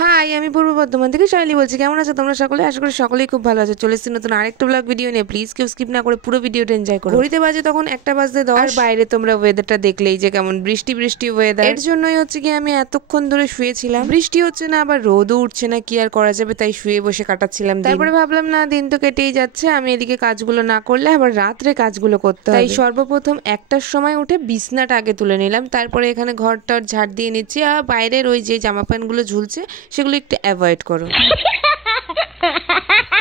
High, আমি পূর্ব বর্ধমান থেকে শাইলি বলছি। কেমন আছো তোমরা সকলে? আশা করি সকলেই খুব ভালো আছে। চলে এসেছি নতুন আরেকটা ব্লগ ভিডিও নিয়ে। প্লিজ কেউ স্কিপ না করে পুরো ভিডিওটা এনজয় করো। ঘড়িতে বাজে তখন 1:10 আর বাইরে তোমরা ওয়েদারটা দেখলেই যে কেমন বৃষ্টি বৃষ্টি ওয়েদার। এর জন্যই হচ্ছে কি আমি এতক্ষণ ধরে শুয়েছিলাম। বৃষ্টি হচ্ছে না, আবার রোদও উঠছে না, কি আর করা যাবে, তাই শুয়ে বসে কাটাচ্ছিলাম। তারপরে ভাবলাম না, দিন তো কেটেই যাচ্ছে, আমি এদিকে কাজগুলো না করলে আবার রাত্রে কাজগুলো করতে হবে। তাই সর্বপ্রথম 1টার সময় উঠে বিছনাটা আগে তুলে নিলাম। তারপরে এখানে ঘরটার ঝাড় দিয়ে নিচ্ছি। আর বাইরের ওই যে জামা প্যান্টগুলো ঝুলছে সেগুলো একটু অ্যাভয়েড করো,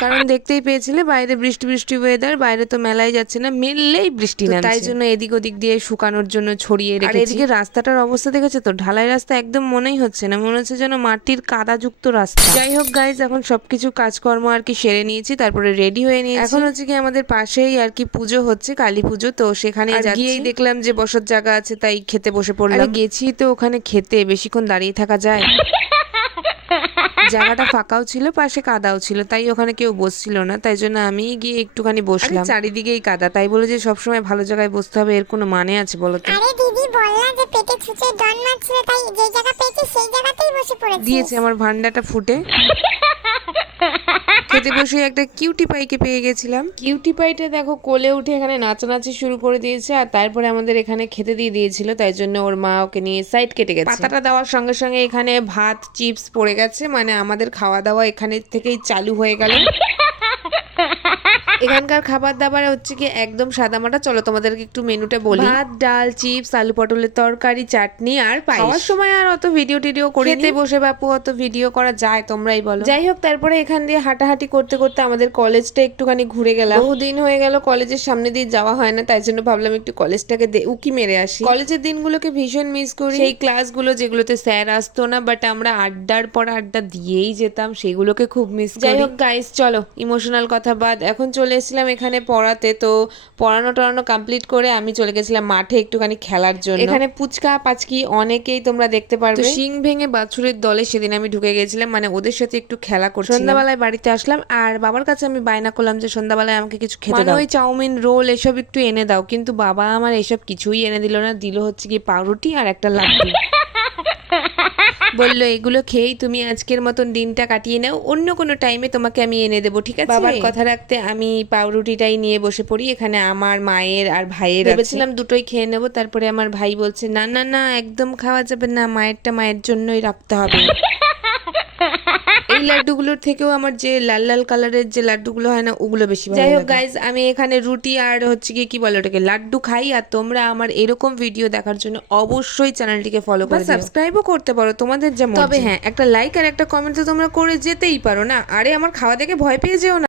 কারণ দেখতেই পেয়েছিলে বাইরে বৃষ্টি বৃষ্টি ওয়েদার, বাইরে তো মেলাই যাচ্ছে না, মেললেই বৃষ্টি নামছে, তাই জন্য এদিক ওদিক দিয়ে শুকানোর জন্য ছড়িয়ে রেখেছি। আর এদিকে রাস্তাটার অবস্থা দেখেছো তো, ঢালাই রাস্তা একদম মনেই হচ্ছে না, মনে হচ্ছে যেন মাটির কাদাযুক্ত রাস্তা। যাই হোক গাইজ, এখন সবকিছু কাজকর্ম আর কি সেরে নিয়েছি, তারপরে রেডি হয়ে নিয়েছি। এখন হচ্ছে কি আমাদের পাশেই আর কি পুজো হচ্ছে, কালী পুজো, তো সেখানে গিয়েই দেখলাম যে বসার জায়গা আছে, তাই খেতে বসে পড়লাম। গেছি তো ওখানে খেতে, বেশিক্ষণ দাঁড়িয়ে থাকা যায়? জায়গাটা ফাঁকাও ছিল, পাশে কাদাও ছিল, তাই ওখানে কেউ বসছিল না, তাই জন্য আমি গিয়ে একটুখানি বসলাম। চারিদিকেই কাদা, তাই বলে যে সবসময় ভালো জায়গায় বসতে হবে এর কোনো মানে আছে বলো তো? আরে দিদি বললা যে পেটে ছুঁচে ডন মারছিল, তাই যে জায়গা পেয়েছি সেই জায়গাতেই বসে পড়েছি। দিয়েছে আমার ভান্ডাটা ফুটে। খেতে বসে একটা কিউটি পাইকে পেয়ে গেছিলাম। কিউটি পাইটা দেখো কোলে উঠে এখানে নাচানাচি শুরু করে দিয়েছে, আর তারপরে আমাদের এখানে খেতে দিয়ে দিয়েছিল, তাই জন্য ওর মা ওকে নিয়ে সাইড কেটে গেছে। পাতাটা দেওয়ার সঙ্গে সঙ্গে এখানে ভাত চিপস পড়ে গেছে, মানে আমাদের খাওয়া দাওয়া এখানে থেকেই চালু হয়ে গেল। এখানকার খাবার দাবার হচ্ছে কি একদম সাদামাটা। চলো তোমাদেরকে একটু মেনুটা বলি। ভাত, ডাল, চিপস, আলু পটলের তরকারি, চাটনি আর পায়েস। খাওয়ার সময় আর অত ভিডিও টিডিও করে খেতে বসে বাপু অত ভিডিও করা যায় তোমরাই বলো। যাই হোক, তারপরে এখান দিয়ে হাঁটাহাঁটি করতে করতে আমাদের কলেজটা একটুখানি ঘুরে গেলাম। বহুদিন হয়ে গেল কলেজের সামনে দিয়ে যাওয়া হয় না, তাই জন্য ভাবলাম একটু কলেজটাকে উকি মেরে আসি। কলেজের দিনগুলোকে ভীষণ মিস করি। সেই ক্লাসগুলো যেগুলোতে স্যার আসতো না, বাট আমরা আড্ডার পর আড্ডা দিয়েই যেতাম, সেগুলোকে খুব মিস করি। যাই হোক গাইস, চলো ইমোশনাল কথা বাদ, এখন চলে এসেছিলাম এখানে পড়াতে। তো পড়ানো টড়ানো কমপ্লিট করে আমি চলে গেছিলাম মাঠে একটুখানি খেলার জন্য। এখানে পুচকা পাচকি অনেকেই তোমরা দেখতে পারবে। শিং ভেঙে বাছুরের দলে সেদিন আমি ঢুকে গেছিলাম, মানে ওদের সাথে একটু খেলা করছিলাম। সন্ধ্যাবেলায় বাড়িতে আসলাম, আর বাবার কাছে আমি বায়না করলাম যে সন্ধ্যাবেলায় আমাকে কিছু খেতে দাও, ওই চাউমিন রোল এসব একটু এনে দাও, কিন্তু বাবা আমার এসব কিছুই এনে দিল না, দিল হচ্ছে কি পাউরুটি আর একটা লাড্ডু। বললো এগুলো খেয়েই তুমি আজকের মতন দিনটা কাটিয়ে নাও, অন্য কোনো টাইমে তোমাকে আমি এনে দেবো, ঠিক আছে? বাবার কথা রাখতে আমি পাউরুটিটাই নিয়ে বসে পড়ি। এখানে আমার মায়ের আর ভাইয়ের ভেবেছিলাম দুটোই খেয়ে নেবো, তারপরে আমার ভাই বলছে না না না, একদম খাওয়া যাবে না, মায়েরটা মায়ের জন্যই রাখতে হবে। এই লাড্ডুগুলোর থেকেও আমার যে লাল লাল কালারের যে লাড্ডুগুলো হয় না, ওগুলো বেশি ভালো। যাই হোক গাইজ, আমি এখানে রুটি আর হচ্ছে কি বলে ওটাকে লাড্ডু খাই। আর তোমরা আমার এরকম ভিডিও দেখার জন্য অবশ্যই চ্যানেলটিকে ফলো করে সাবস্ক্রাইবও করতে পারো তোমাদের যেমন। তবে হ্যাঁ, একটা লাইক আর একটা কমেন্ট তো তোমরা করে যেতেই পারো না। আরে আমার খাওয়া দেখে ভয় পেয়ে যেও না।